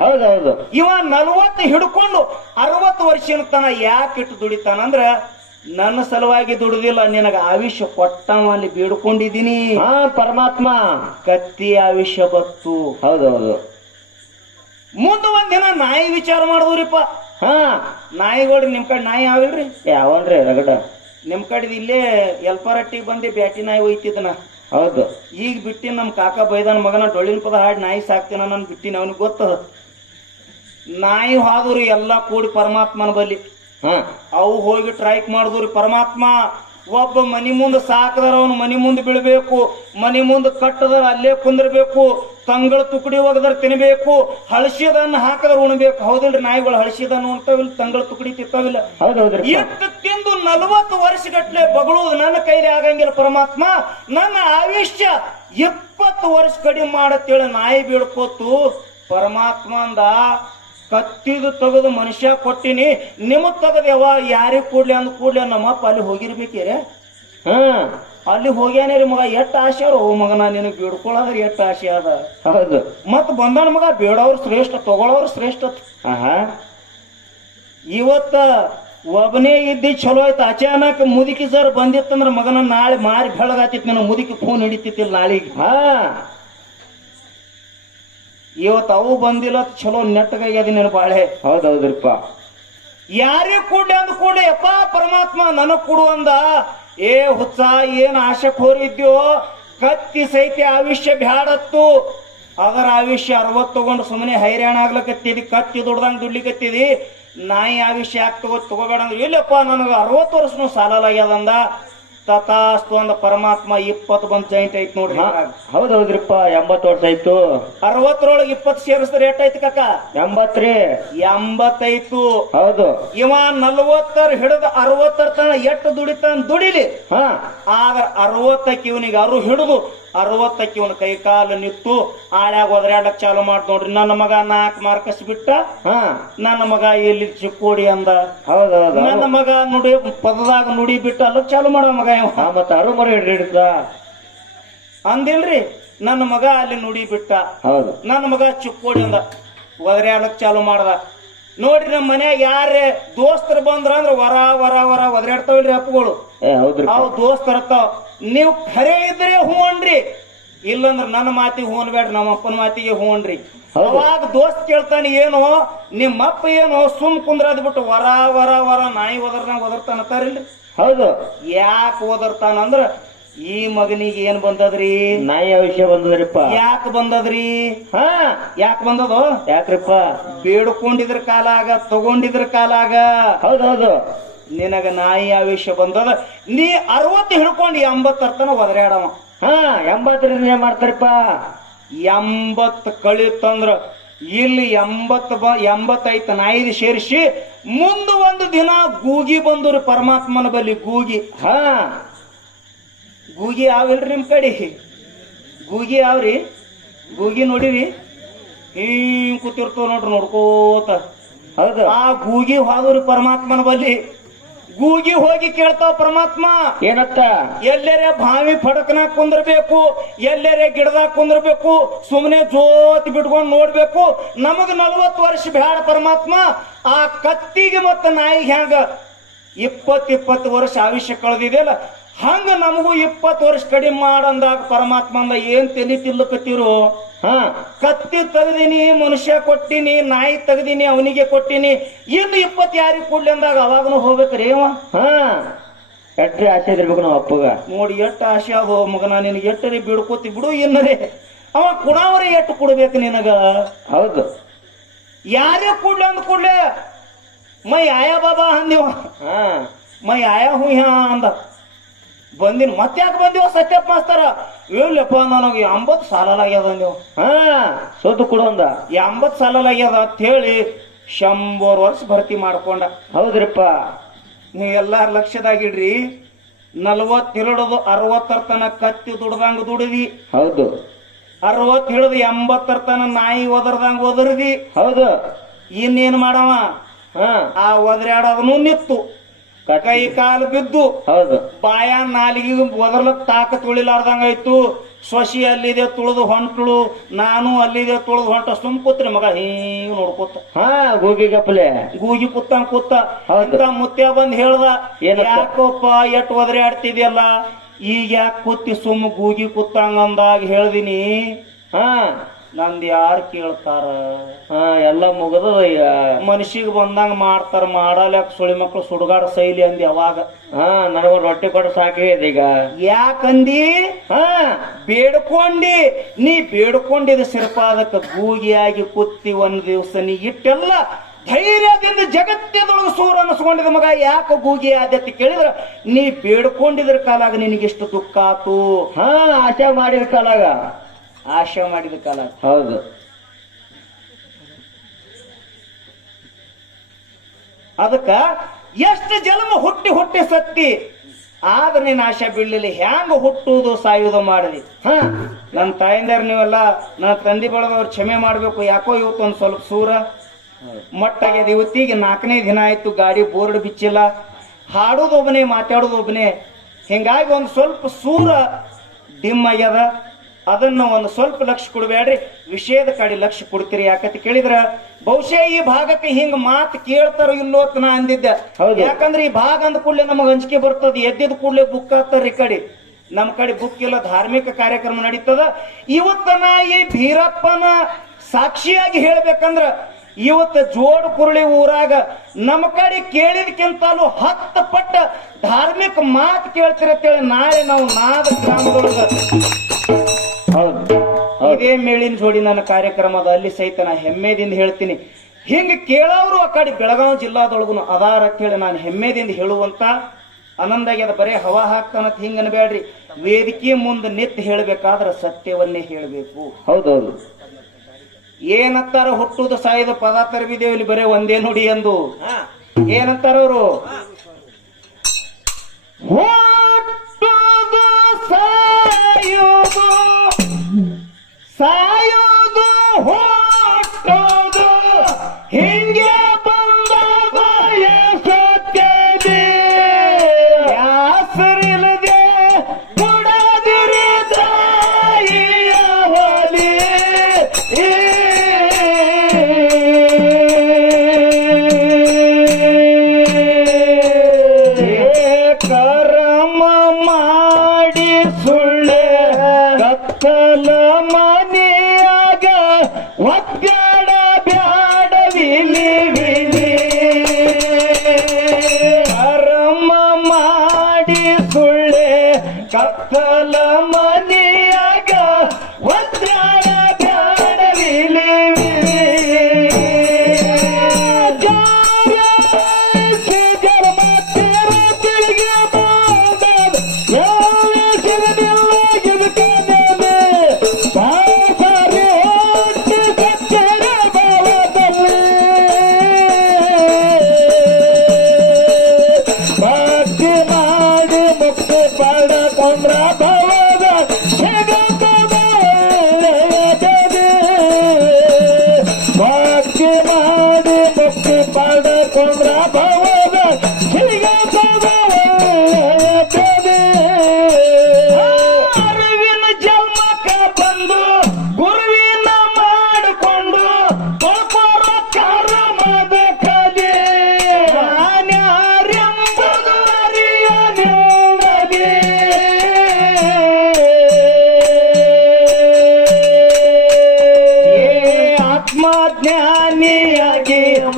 ಹೌದೌದು. ಇವ 40 ಹಿಡ್ಕೊಂಡು 60 ವರ್ಷನ ತನ ಯಾಕೆ ಇಟ್ಟು ದುಡಿತಾನಂದ್ರ ನನ್ನ ಸಲುವಾಗಿ ದುಡಿದಿಲ್ಲ, ನಿನಗ ಆಯುಷ್ಯ ಕೊಟ್ಟವ ಅಲ್ಲಿ ಬೇಡ್ಕೊಂಡಿದ್ದೀನಿ. ಪರಮಾತ್ಮ ಕತ್ತಿ ಆಯುಷ್ಯ ಬತ್ತು. ಹೌದೌದು. ಮುಂದ ಒಂದಿನ ನಾಯಿ ವಿಚಾರ ಮಾಡಿದ್ರಿಪ್ಪ. ನಾಯಿಗಳ್ರಿ ನಿಮ್ ಕಡೆ ನಾಯಿ ಆವಿಲ್ರಿ? ಯಾವನ್ರಿ ರಗಡ? ನಿಮ್ ಕಡೆ ಇಲ್ಲೇ ಎಲ್ಪಾರಟ್ಟಿಗೆ ಬಂದಿ ಬ್ಯಾಟಿ ನಾಯಿ ಒಯ್ತಿದ್ದನ. ಹೌದು. ಈಗ ಬಿಟ್ಟಿನ ನಮ್ ಕಾಕ ಬೈದನ ಮಗನ ಡೊಳ್ಳಿನ ಪದ ಹಾಡಿ ನಾಯಿ ಸಾಕ್ತೀನ ನಾನು ಬಿಟ್ಟಿನ. ಅವನಿಗೆ ಗೊತ್ತದ. ನಾಯಿ ಹಾದವ್ರಿ ಎಲ್ಲಾ ಕೂಡಿ ಪರಮಾತ್ಮನ ಬಲ್ಲಿ. ಅವು ಹೋಗಿ ಟ್ರೈಕ್ ಮಾಡಿದ್ರಿ. ಪರಮಾತ್ಮ ಒಬ್ಬ ಮನಿ ಮುಂದೆ ಸಾಕದಾರ ಅವನು ಮನಿ ಮುಂದೆ ಬೀಳ್ಬೇಕು, ಮನಿ ಮುಂದೆ ಕಟ್ಟದಾರ ಅಲ್ಲೇ ಕುಂದಿರ್ಬೇಕು, ತಂಗಳ ತುಕಡಿ ಒಗದರ್ ತಿನ್ಬೇಕು, ಹಳಸಿದನ್ನ ಹಾಕದ್ರ ಉಣ್ಬೇಕು. ಹೌದಿಲ್ರಿ? ನಾಯಿಗಳು ಹಳಸಿದನ್ನ ಉಣ್ತಾವಿಲ್ಲ, ತಂಗಳ ತುಕಡಿ ತಿಂತಾವಿಲ್ಲ. ಎಷ್ಟು ತಿಂದು 40 ವರ್ಷಗಟ್ಲೆ ಬಗಳೋದು ನನ್ನ ಕೈಲಿ ಆಗಂಗಿಲ್ಲ ಪರಮಾತ್ಮ. ನನ್ನ ಆಯುಷ್ಯ 20 ವರ್ಷ ಕಡಿಮೆ ಮಾಡತ್ತೇಳ ನಾಯಿ ಬೀಳ್ಕೋತು. ಪರಮಾತ್ಮ ಅಂದ, ಕತ್ತಿದು ತೆಗೆದು ಮನುಷ್ಯ ಕೊಟ್ಟಿನಿ, ನಿಮಗ್ ತೆಗದ್ಯಾವ ಯಾರಿಗ್ ಕೂಡ್ಲಿ ಅಂದ್ ಕೂಡ್ಲಿ ನಮ್ಮಪ್ಪ ಅಲ್ಲಿ ಹೋಗಿರ್ಬೇಕೇರೆ. ಅಲ್ಲಿ ಹೋಗ್ಯಾನೇ ರೀ ಮಗ. ಎಷ್ಟ್ ಆಸೆ ಅವ್ರು ಮಗನ ನಿನಗ್ ಬೇಡ್ಕೊಳ್ಳೋದ್ರ ಎಷ್ಟ್ ಆಸೆ ಅದ. ಹೌದು. ಮತ್ ಬಂದನ್ ಮಗ, ಬೇಡವ್ರು ಶ್ರೇಷ್ಠ, ತಗೊಳವ್ರು ಶ್ರೇಷ್ಠ. ಇವತ್ತ ಒಬ್ಬನೇ ಇದ್ದಿ ಚಲೋ ಆಯ್ತು. ಅಚಾನಕ್ ಮುದುಕಿ ಸರ್ ಬಂದಿತ್ತಂದ್ರ ಮಗನ ನಾಳೆ ಮಾರಿ ಬೆಳಗಾತಿತ್ತು, ನನ್ನ ಮುದುಕಿ ಫೋನ್ ಹಿಡಿತಿತ್ತಿಲ್ಲ ನಾಳಿಗೆ. ಇವತ್ತು ಅವು ಬಂದಿಲ್ಲ, ಚಲೋ ನೆಟ್ಟಗಾಗ್ಯದ ನಿನ್ನ ಬಾಳೆ. ಹೌದೌದ್ರಪ್ಪ. ಯಾರೇ ಕೂಡ್ಲಿ ಅಂದ್ ಕೂಡ್ಲಿ ಯಪ್ಪ ಪರಮಾತ್ಮ ನನಗ್ ಕೊಡು ಅಂದ. ಏ ಹುಚ್ಚ, ಏನ್ ಆಶೆ ಹೋರಿದ್ಯೋ, ಕತ್ತಿ ಸೈತಿ ಆಯುಷ್ಯ ಬ್ಯಾಡತ್ತು. ಅದರ ಆಯುಷ್ಯ 60 ತಗೊಂಡು ಸುಮ್ಮನೆ ಹೈರಾಣ ಆಗ್ಲಕತ್ತಿದಿ, ಕತ್ತಿ ದುಡ್ದಂಗ್ ದುಡ್ಲಿಕತ್ತಿದಿ. ನಾಯಿ ಆಯುಷ್ಯ ಯಾಕೆ ತಗೋಬೇಡ ಅಂದ್ರೆ, ಇಲ್ಲಪ್ಪ ನನಗ 60 ವರ್ಷನೂ ಸಾಲಾಗ್ಯದಂದ. ತಥಾಸ್ತು ಅಂದ ಪರಮಾತ್ಮ. 20 ಬಂದ್ ಜಾಯಿಂಟ್ ಐತ್ ನೋಡ್ರಿ. ಹೌದೌದ್ರಿಪ್ಪ. 80 ವರ್ಷ ಆಯ್ತು. 60ರೊಳಗೆ 20 ಸೇರಿಸಿದ್ರೆ ಎಷ್ಟಾಯ್ತು ಕಾಕ? 80 ರೀ. 80 ಹೌದು. ಇವ 40 ಹಿಡಿದು 60 ತನ ಎಷ್ಟು ದುಡಿತಾನ ದುಡಿಲಿ. ಆದ್ರ 60 ಇವನಿಗೆ ಅರು ಹಿಡಿದು 60 ಇವನ ಕೈ ಕಾಲು ನಿತ್ತು ಆಳ್ಯಾಗ ಒದರಾಡಕ್ ಚಾಲು ಮಾಡ್ ನೋಡ್ರಿ. ನನ್ನ ಮಗ 4 ಮಾರ್ಕಸ್ ಬಿಟ್ಟ, ನನ್ನ ಮಗ ಎಲ್ಲಿ ಚಿಕ್ಕೋಡಿ ಅಂದ. ಹೌದೌದು. ನನ್ನ ಮಗ ನುಡಿ ಪದದಾಗ ನುಡಿ ಬಿಟ್ಟ ಅಲ್ಲಕ್ ಚಾಲು ಮಾಡ ಮಗ ಮತ್ತ ಅರು ಮರ ಹಿಡಿದ ಅಂದಿಲ್ರಿ. ನನ್ನ ಮಗ ಅಲ್ಲಿ ನುಡಿ ಬಿಟ್ಟ. ಹೌದು. ನನ್ನ ಮಗ ಚಿಕ್ಕೋಡಿ ಅಂದ, ಒದರಾಡಕ್ ಚಾಲು ಮಾಡ್ದ. ನೋಡ್ರಿ ನಮ್ಮ ಮನ್ಯಾಗ ಯಾರೇ ದೋಸ್ತರು ಬಂದ್ರ ಅಂದ್ರ ವರ ವರ ವರ ಒದರಾಡ್ತಾವಿಲ್ರಿ ಅಪ್ಪಗಳು. ಅವ್ ದೋಸ್ತರ್ ಇರ್ತಾವ. ನೀವು ಖರೆ ಇದ್ರೆ ಹೂ ಅನ್ರಿ, ಇಲ್ಲಂದ್ರ ನನ್ನ ಮಾತಿಗೆ ಹೂ ಅನ್ಬೇಡ್ರಿ, ನಮ್ಮ ಅಪ್ಪನ ಮಾತಿಗೆ ಹೂ ಅನ್ರಿ. ಅವಾಗ ದೋಸ್ತ್ ಕೇಳ್ತಾನೆ, ಏನೋ ನಿಮ್ಮಪ್ಪ ಏನೋ ಸುಮ್ ಕುಂದ್ರದ್ ಬಿಟ್ಟು ವರ ವರ ವರ ನಾಯಿ ಒದರ್ದಂಗ ಒದರ್ತಾನತ್ತಾರಿಲ್ರಿ. ಹೌದು. ಯಾಕೆ ಓದರ್ತಾನಂದ್ರ ಈ ಮಗನಿಗೆ ಏನ್ ಬಂದದ್ರಿ? ನಾಯಿ ವಿಷಯ ಬಂದದ್ರಿಪ್ಪ. ಯಾಕೆ ಬಂದದ್ರಿ? ಯಾಕೆ ಬಂದದು? ಯಾಕ್ರಿಪ್ಪ? ಬೇಡ್ಕೊಂಡಿದ್ರ ಕಾಲಾಗ, ತಗೊಂಡಿದ್ರ ಕಾಲಾಗ. ಹೌದೌದು. ನಿನಗ ನಾಯಿ ಆವೇಶ ಬಂದದ. ನೀ 60 ಹಿಡ್ಕೊಂಡು 80 ತನ ಒದರಾಡವ. 80 ಮಾಡ್ತಾರಪ್ಪ. 80 ಕಳಿತಂದ್ರ ಇಲ್ಲಿ 85 ನಾಯಿದು ಸೇರಿಸಿ ಮುಂದ ಒಂದು ದಿನ ಗೂಗಿ ಬಂದ್ರಿ ಪರಮಾತ್ಮನ ಬಲ್ಲಿ. ಗೂಗಿ ಗೂಗಿ ಯಾವಿಲ್ರಿ ನಿಮ್ ಕಡೆ? ಗೂಗಿ ಯಾವ್ರಿ? ಗೂಗಿ ನೋಡಿರಿ, ಹಿಂಗ್ ಕೂತಿರ್ತವ ನೋಡ್ರಿ ನೋಡ್ಕೋತ. ಹೌದು. ಆ ಗೂಗಿ ಹೋದ್ರಿ ಪರಮಾತ್ಮನ ಬಲ್ಲಿ. ಗೂಗಿ ಹೋಗಿ ಕೇಳ್ತಾವ ಪರಮಾತ್ಮ. ಏನತ್ತ? ಎಲ್ಲೆರೆ ಬಾವಿ ಫಡಕ್ನಾಗ ಕುಂದ್ರಬೇಕು, ಎಲ್ಲೆರೆ ಗಿಡದಾಗ ಕುಂದ್ರಬೇಕು, ಸುಮ್ಮನೆ ಜೋತ್ ಬಿಟ್ಕೊಂಡು ನೋಡ್ಬೇಕು. ನಮಗ 40 ವರ್ಷ ಬ್ಯಾಡ ಪರಮಾತ್ಮ. ಆ ಕತ್ತಿಗೆ ಮತ್ತ ನಾಯಿಗೆ ಹ್ಯಾಂಗ 20 ವರ್ಷ ಆಯುಷ್ಯ ಕಳೆದಿದೆಯಲ್ಲ, ಹಂಗ ನಮಗೂ 20 ವರ್ಷ ಕಡಿಮೆ ಮಾಡಂದಾಗ ಪರಮಾತ್ಮ ಅಂದ ಏನ್ ತೆಲಿ ತಿಲ್ಲಕತ್ತೀರು? ಕತ್ತಿ ತೆಗ್ದಿನಿ, ಮನುಷ್ಯ ಕೊಟ್ಟಿನಿ, ನಾಯಿ ತೆಗ್ದಿನಿ, ಅವನಿಗೆ ಕೊಟ್ಟಿನಿ, ಇನ್ನು 20 ಯಾರಿಗೆ ಕೊಡ್ಲಿ ಅಂದಾಗ ಅವಾಗನು ಹೋಗ್ಬೇಕ್ರಿ ಅವ. ಎಟ್ರಿ ಆಸೆ ಇದ್ರಬೇಕು ನಾವು ಅಪ್ಪಗ. ನೋಡಿ ಎಟ್ಟು ಆಸೆ ಆಗೋ ಮಗನ, ನಿನಗೆ ಎಟ್ಟರಿ ಬಿಡ್ಕೋತಿ ಬಿಡು. ಇನ್ನರೇ ಅವ ಕುಣಾವರಿ ಎಟ್ಟು ಕೊಡ್ಬೇಕು ನಿನಗ? ಹೌದು. ಯಾರೇ ಕೊಡ್ಲಿ ಅಂದ ಕೂಡ್ಲೆ ಮೈ ಆಯಾ ಬಾಬಾ ಅಂದಿವ, ಮೈ ಆಯಾ ಹುಯ್ಯ ಅಂದ. ಬಂದಿನ ಮತ್ತ್ಯಾಕೆ ಬಂದಿವ ಸತ್ಯಪ್ಪ ಮಾಸ್ತರ? ಇಲ್ಲಪ್ಪ ನನಗೆ 80 ಸಾಲಾಗ್ಯದ ಅಂದಿವ. ಸೋತು ಕೊಡುವಂದ 80 ಸಾಲಾಗ್ಯದ ಅಂತ ಹೇಳಿ 100 ವರ್ಷ ಭರ್ತಿ ಮಾಡ್ಕೊಂಡ. ಹೌದ್ರಿಪ್ಪ. ನೀವೆಲ್ಲಾರ ಲಕ್ಷ್ಯದಾಗಿಡ್ರಿ. 40 ಹಿಡಿದು 60 ತನ ಕತ್ತಿ ದುಡ್ದಂಗ ದುಡಿದಿ. ಹೌದು. 60 ಹಿಡಿದು 80 ತನ ನಾಯಿ ಒದರ್ದಂಗ ಒದರ್ದಿ. ಹೌದು. ಇನ್ನೇನ್ ಮಾಡವ? ಆ ಒದರಾಡೋದನು ನಿತ್ತು, ಕೈ ಕಾಲು ಬಿದ್ದು, ಹೌದು, ಬಾಯ ನಾಲಿಗೆ ಒದರ್ಲಕ್ ತಾಕತ್ ಉಳಿಲಾರ್ದಂಗ ಆಯ್ತು. ಸೊಸಿ ಅಲ್ಲಿದೆ ತುಳಿದು ಹೊಂಟ್ಳು, ನಾನು ಅಲ್ಲಿದೆ ತುಳಿದು ಹೊಂಟ. ಸುಮ್ ಕೂತ್ರಿ ಮಗ ಹಿಂಗ್ ನೋಡ್ಕೊತ. ಗೂಗಿ ಗಪ್ಪಲೆ ಗೂಗಿ ಕೂತಂಗ ಕೂತ. ಹೌದು. ಮುತ್ಯ ಬಂದ್ ಹೇಳ್ದ, ಏನಂತ? ಯಾಕೋಪ್ಪ ಎಟ್ ಒದರಾಡ್ತಿದ್ಯಲ್ಲ, ಈಗ ಯಾಕೆ ಕೂತಿ ಸುಮ್ ಗೂಗಿ ಕೂತಂಗ ಅಂದಾಗ ಹೇಳ್ದಿನಿ, ನಂದ್ ಯಾರು ಕೇಳ್ತಾರ? ಎಲ್ಲ ಮುಗದ ಮನುಷ್ಯಗ್ ಬಂದಂಗ ಮಾಡ್ತಾರ, ಮಾಡಲ್ಯಾಕ ಸುಳಿ ಮಕ್ಳು ಸುಡುಗಾಡ ಶೈಲಿ ಅಂದಿ ಅವಾಗ. ನನಗೊಂದು ರೊಟ್ಟಿ ಕೊಟ್ಟು ಸಾಕಿದೆ ಈಗ. ಯಾಕಂದಿ? ಬೇಡ್ಕೊಂಡಿ. ನೀ ಬೇಡ್ಕೊಂಡಿದ ಸಿರಪಾದಕ್ಕ ಗೂಗಿಯಾಗಿ ಕುತ್ತಿ ಒಂದ್ ದಿವ್ಸ ನೀ ಇಟ್ಟೆಲ್ಲ ಧೈರ್ಯದಿಂದ ಜಗತ್ತದೊಳಗೆ ಸೂರ ಅನಿಸ್ಕೊಂಡಿದ ಮಗ. ಯಾಕೆ ಗೂಗಿ ಆದ್ಯತೆ ಕೇಳಿದ್ರ, ನೀ ಬೇಡ್ಕೊಂಡಿದ್ರ ಕಾಲಾಗ ನಿನಗಿಷ್ಟು ದುಃಖ ಆತು. ಆಶೆ ಮಾಡಿದ ಕಾಲಾಗ, ಆಶೆ ಮಾಡಿದ ಕಾಲ. ಹೌದು. ಅದಕ್ಕ ಎಷ್ಟು ಜನ್ಮ ಹುಟ್ಟಿ ಹುಟ್ಟಿ ಸತ್ತಿ, ಆದ್ರೆ ನೀನ್ ಆಶೆ ಬೀಳಲಿಲ್ಲ. ಹ್ಯಾಂಗ ಹುಟ್ಟುವುದು ಸಾಯುವುದು ಮಾಡಿದಿ. ನನ್ನ ತಾಯಿಂದಾರ ನೀವೆಲ್ಲ ನನ್ನ ತಂದೆ ಬಳದವ್ರು ಕ್ಷಮೆ ಮಾಡ್ಬೇಕು. ಯಾಕೋ ಇವತ್ತು ಒಂದ್ ಸ್ವಲ್ಪ ಸೂರ ಮಟ್ಟಾಗ್ಯದ. ಇವತ್ತಿಗೆ 4ನೇ ದಿನ ಆಯ್ತು, ಗಾಡಿ ಬೋರ್ಡ್ ಬಿಚ್ಚಿಲ್ಲ, ಹಾಡೋದು ಒಬ್ಬನೇ, ಮಾತಾಡೋದು ಒಬ್ಬನೇ. ಹಿಂಗಾಗಿ ಒಂದ್ ಸ್ವಲ್ಪ ಸೂರ ಡಿಮ್ ಆಗ್ಯದ. ಅದನ್ನ ಒಂದು ಸ್ವಲ್ಪ ಲಕ್ಷ ಕೊಡಬೇಡ್ರಿ, ವಿಷಯದ ಕಡೆ ಲಕ್ಷ ಕೊಡ್ತೀರಿ. ಯಾಕಂತ ಕೇಳಿದ್ರ ಬಹುಶಃ ಈ ಭಾಗಕ್ಕೆ ಹಿಂಗ ಮಾತು ಕೇಳ್ತಾರೋ ಇಲ್ಲೋ ಅಂತ ನಾ ಅಂದಿದ್ದೆ. ಯಾಕಂದ್ರೆ ಈ ಭಾಗ ಅಂದ ಕೂಡಲೇ ನಮಗ ಅಂಜಿಕೆ ಬರ್ತದ. ಎದ್ದಿದ ಕೂಡಲೇ ಬುಕ್ ಆಗ್ತಾರ. ಈ ಕಡೆ ನಮ್ ಕಡೆ ಬುಕ್ ಇಲ್ಲ, ಧಾರ್ಮಿಕ ಕಾರ್ಯಕ್ರಮ ನಡೀತದ. ಇವತ್ತ ನಾ ಈ ಭೀರಪ್ಪನ ಸಾಕ್ಷಿಯಾಗಿ ಹೇಳ್ಬೇಕಂದ್ರ, ಇವತ್ತು ಜೋಡ್ ಕುರುಳಿ ಊರಾಗ ನಮ್ಮ ಕಡೆ ಕೇಳಿದಕ್ಕಿಂತಲೂ 10 ಪಟ್ಟ ಧಾರ್ಮಿಕ ಮಾತು ಕೇಳ್ತಿರತ್ತೇಳಿ ನಾಳೆ ನಾವು ನಾದ ಗ್ರಾಮದೊಳಗ ಇದೇ ಮೇಳಿನ ಜೋಡಿ ನನ್ನ ಕಾರ್ಯಕ್ರಮದ ಅಲ್ಲಿ ಸಹಿತ ನಾ ಹೆಮ್ಮೆದಿಂದ ಹೇಳ್ತೀನಿ. ಹಿಂಗ ಕೇಳೋರು ಆ ಕಡೆ ಬೆಳಗಾವಿ ಜಿಲ್ಲಾದೊಳಗು ಅದಾರ ಅಂತ ಹೇಳಿ ನಾನು ಹೆಮ್ಮೆದಿಂದ ಹೇಳುವಂತ ಆನಂದಾಗ್ಯದ. ಬರೇ ಹವಾ ಹಾಕ್ತಾನತ್ ಹಿಂಗ ಅನ್ಬೇಡ್ರಿ. ವೇದಿಕೆ ಮುಂದೆ ನಿಂತು ಹೇಳ್ಬೇಕಾದ್ರ ಸತ್ಯವನ್ನೇ ಹೇಳ್ಬೇಕು. ಹೌದೌದು. ಏನಂತಾರ, ಹುಟ್ಟುದು ಸಾಯುದು ಪದ ತರಬಿದ್ದೇವೆ ಇಲ್ಲಿ ಬರೇ ಒಂದೇ ನುಡಿ ಎಂದು. ಏನಂತಾರ ಅವರು? ಹುಟ್ಟುದು ಸಾಯುದು, ಸಾಯುದು ಹುಟ್ಟುದು, ಹಿಂಗೆ ಬಂದಾಗ ಸತ್ಯದೇ. ಯಾಸರಿಲ್ಲದೆ ಕೊಡದಿರಿ ತಾಯಿಯ ಹೊಲಿ. ಕರ್ಮ ಮಾಡಿ ಸುಳ್ಳೆ ಕತ್ತಲ ಮನೆಯಾಗ ಒಗ್ಗಡ ಬ್ಯಾಡ ವಿಲಿ ವಿಲಿ. ಕರ್ಮ ಮಾಡಿ ಸುಳ್ಳೆ ಕತ್ತಲ ಮನೆಯಾಗ ಒಗ್ಗಡ ಬ್ಯಾಡ ವಿಲಿ ವಿಲಿ. ಭಕ್ತಿ ಮಾಡಿ ಮುಕ್ತಿ ಪಡೆಕೊಂಡ್ರ ಭವದ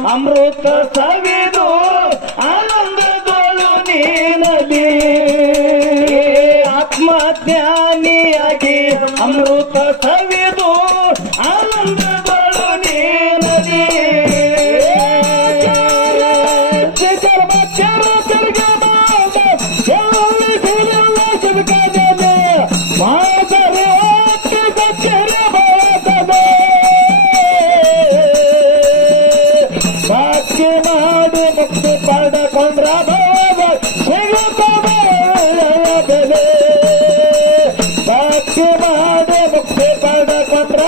ಅಮೃತ ಸವಿದು ಆನಂದದೊಳು ನೀನಲಿ ಆತ್ಮಜ್ಞಾನಿಯಾಗಿ ಅಮೃತ ಸವಿದು ಆನಂದದೊಳು ನೀನಲಿ ಮಾಡಿ ಮುಕ್ತಿ ಪಡೆಕೊಂಡ್ರ ಸಿಗುತ್ತದೆ ಬೆಲೆ ಭಕ್ತಿ ಮಾಡಿ ಮುಕ್ತಿ ಪಡೆಕೊಂಡ್ರ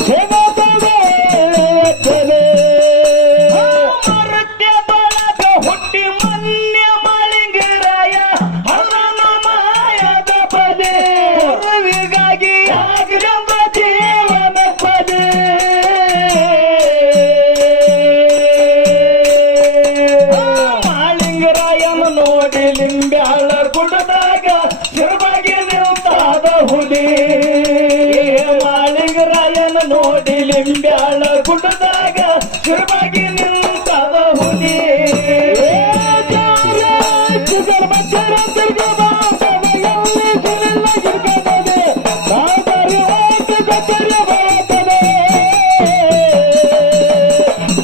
ಸಿಗುತ್ತದೆ ಬೆಲೆ ಮರುತ್ಯದೊಳಗ ಹುಟ್ಟಿ ಮನ್ಯ ಮಾಳಿಂಗರಾಯ ಹರನ ಮಾಯದ ಪದೇ ಗುರುವಿಗಾಗಿ ಆಗಲೆಂಬ ಜೀವನ ಪದೇ ಮಾಳಿಂಗರಾಯನ ನೋಡಿ ಲಿಂಬ್ಯಾಳ ಗುಡ್ಡದಾಗ ಶಿರವಾಗಿ ನಿಂತಾದ ಹುಲಿ ಮಾಳಿಂಗರಾಯನ ನೋಡಿ ಲಿಂಬ್ಯಾಳ ಗುಡ್ಡದಾಗ ಶಿರವಾಗಿ ನಿಂತಾದ ಹುಲಿ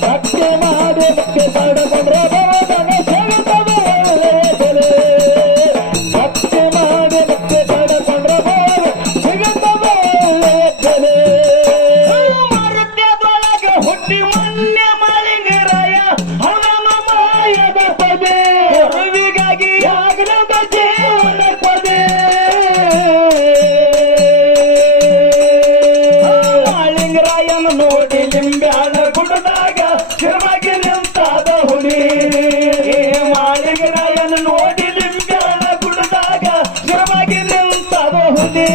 ಭಕ್ತಿ ಮಾಡಿ ಭಕ್ತಿ ಪಡೆಕೊಂಡ್ರೆ ಭಕ್ತಿ ಮಾಡಿ ಭಕ್ತಿ ಪಡೆಕೊಂಡ್ರೆ ಸಿಗುತ್ತದೆ ಬೆಲೆ ಮರುತ್ಯದೊಳಗ ಹುಟ್ಟಿ ಮನ್ಯ ಮಾಳಿಂಗರಾಯ ಹರನ ಮಾಯದ ಪದೇ ಗುರುವಿಗಾಗಿ ಆಗಲೆಂಬ ಜೀವನ ಪದೇ ಮಾಳಿಂಗರಾಯನ ನೋಡಿ ಲಿಂಬ್ಯಾಳ ಗುಡ್ಡದಾಗ ಶಿರವಾಗಿ ನಿಂತಾದ ಹುಲಿ ಮಾಳಿಂಗರಾಯನ ನೋಡಿ ಲಿಂಬ್ಯಾಳ ಗುಡ್ಡದಾಗ ಶಿರವಾಗಿ ನಿಂತಾದ ಹುಲಿ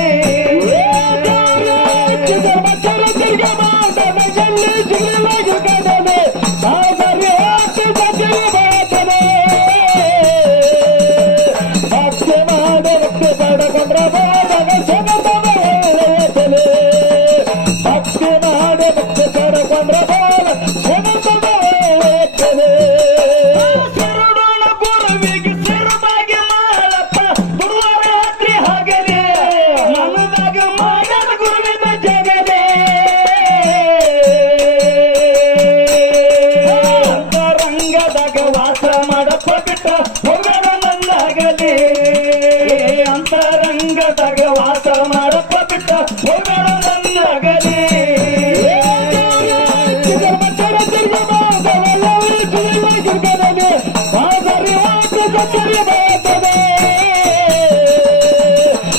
ಭಕ್ತಿ ಮಾಡಿ ಭಕ್ತಿ ಪಡೆಕೊಂಡ್ರೆ ಭಕ್ತಿ ಮಾಡಿ ಭಕ್ತಿ ಪಡೆಕೊಂಡ್ರೆ ಶರಣನ ಗುರುವಿಗೆ ಶಿರವಾಗಿ ಮಾಡಪ್ಪ ಗುರುವಾರಾತ್ರಿ ಹಾಗಲೇ ಮನದಾಗ ಮಾಡದ ಗುರುವಿನ ಜಗದೇ ಅಂತರಂಗದಾಗ ವಾಸ ಮಾಡಪ್ಪ ಬಿಟ್ಟ ಹೋಗಣ ನನ್ನಾಗಲಿ ಅಂತರಂಗದಾಗ ವಾಸ ಮಾಡಪ್ಪ ಬಿಟ್ಟ ಹೋಗಣ ನನ್ನಾಗಲಿ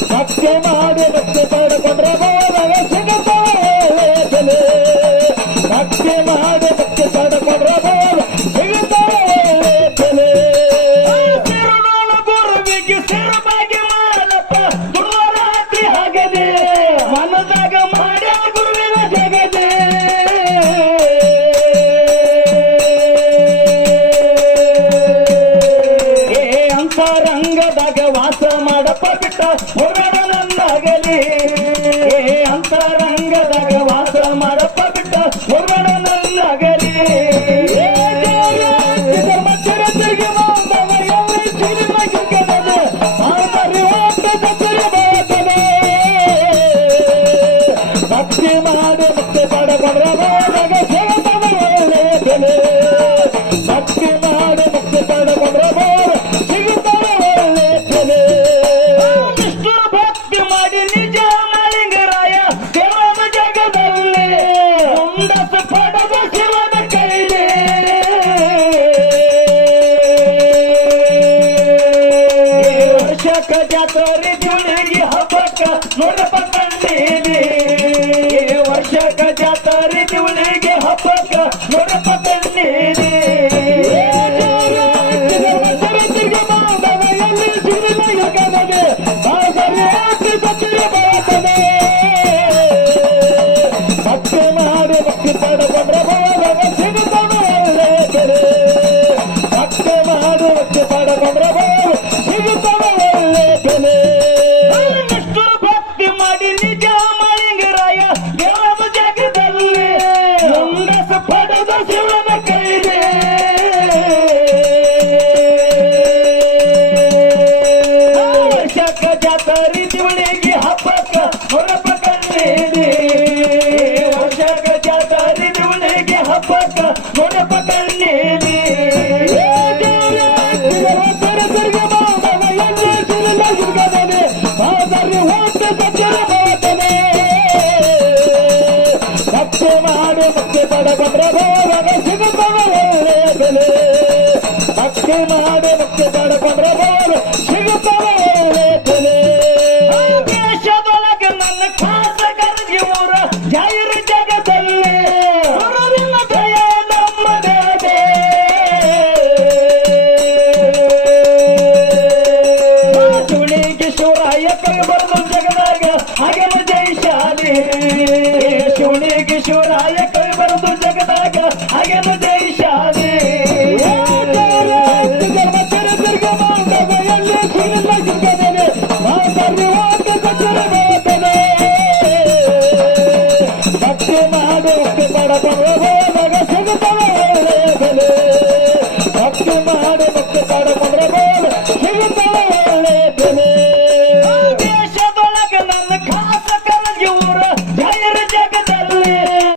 ಭಕ್ತಿ ಮಾಡಿ ಭಕ್ತಿ ಪಡೆಕೊಂಡ್ರೆ ಸಿಗುತ್ತದೆ ಬೆಲೆ ಭಕ್ತಿ ಮಾಡಿ ಭಕ್ತಿ ಪಡೆಕೊಂಡ್ರೆ ಸಿಗುತ್ತದೆ ಬೆಲೆ ಶರಣನ ಗುರುವಿಗೆ ಶಿರವಾಗಿ ಮಾಡಪ್ಪ ಗುರುವಾರಾತ್ರಿ ಹಾಗದೆ ಮನದಾಗ ಮಾಡ್ಯ ಗುರುವಿನ ಜಗದೆ ಅಂತರಂಗದಾಗ ವಾಸ ಮಾಡಪ್ಪ ಬಿಟ್ಟ ಹೋಗಣ ನನ್ನಾಗಲಿ ಅಂತರಂಗದಾಗ ವಾಸ ಮಾಡಪ್ಪ ಬಿಟ್ಟ ಹೋಗಣ ನನ್ನಾಗಲಿ ಭಕ್ತಿ ಮಾಡಿ ಭಕ್ತಿ ಪಡೆಕೊಂಡ್ರೆ ಸಿಗುತ್ತದೆ ಬೆಲೆ ಭಕ್ತಿ ಮಾಡಿ ಭಕ್ತಿ ಪಡೆಕೊಂಡ್ರೆ ಸಿಗುತ್ತದೆ ಬೆಲೆ ನಿಷ್ಠುರ ಭಕ್ತಿ ಮಾಡಿ ನಿಜ ಮಾಳಿಂಗರಾಯ ದೇವನ ಜಗದಲ್ಲಿ ಮುಂದಸ ಪಡೆದ ಶಿವನ ಕೈಲಿ ವರ್ಷಕ ಜಾತ್ರೆ ಜುಳಿಗೆ ಹಬ್ಬಕ್ಕ ನೋಡಪ್ಪ ಕಣ್ಣೀಲಿ ವರ್ಷಕ ಜಾತ್ರೆ ಜುಳಿಗೆ ಹಬ್ಬಕ್ಕ ನೋಡಪ್ಪ ಕಣ್ಣೀಲಿ ಭಕ್ತಿ ಮಾಡಿ ಭಕ್ತಿ ಪಡೆಕೊಂಡ್ರೆ ಸಿಗುತ್ತದೆ ಬೆಲೆ ಭಕ್ತಿ ಮಾಡಿ ಭಕ್ತಿ ಪಡೆಕೊಂಡ್ರೆ ಸಿಗುತ್ತದೆ ಬೆಲೆ ನಿಷ್ಠುರ ಭಕ್ತಿ ಮಾಡಿ ಶಿವರಾಯ ಕವಿ ಬರೆದು ಜಗದಾಗ ಹಾಗೆಲ್ಲ ಜೈಶಾಲಿ ಶಿವನಿಗೆ ಶಿವರಾಯ ಕವಿ ಬರೆದು ಜಗದಾಗ ಹಾಗೆಲ್ಲ ಜೈಶಾಲಿ ಭಕ್ತಿ ಮಾಡು ಭಕ್ತಿ ಪಡಕೊಂಡ್ರೆ ಸಿಗುತ್ತವೆ ಒಳ್ಳೆಯ ಬೆಲೆ ಭಕ್ತಿ ಮಾಡು ಭಕ್ತಿ ಪಡಕೊಂಡ್ರೆ ಸಿಗುತ್ತವೆ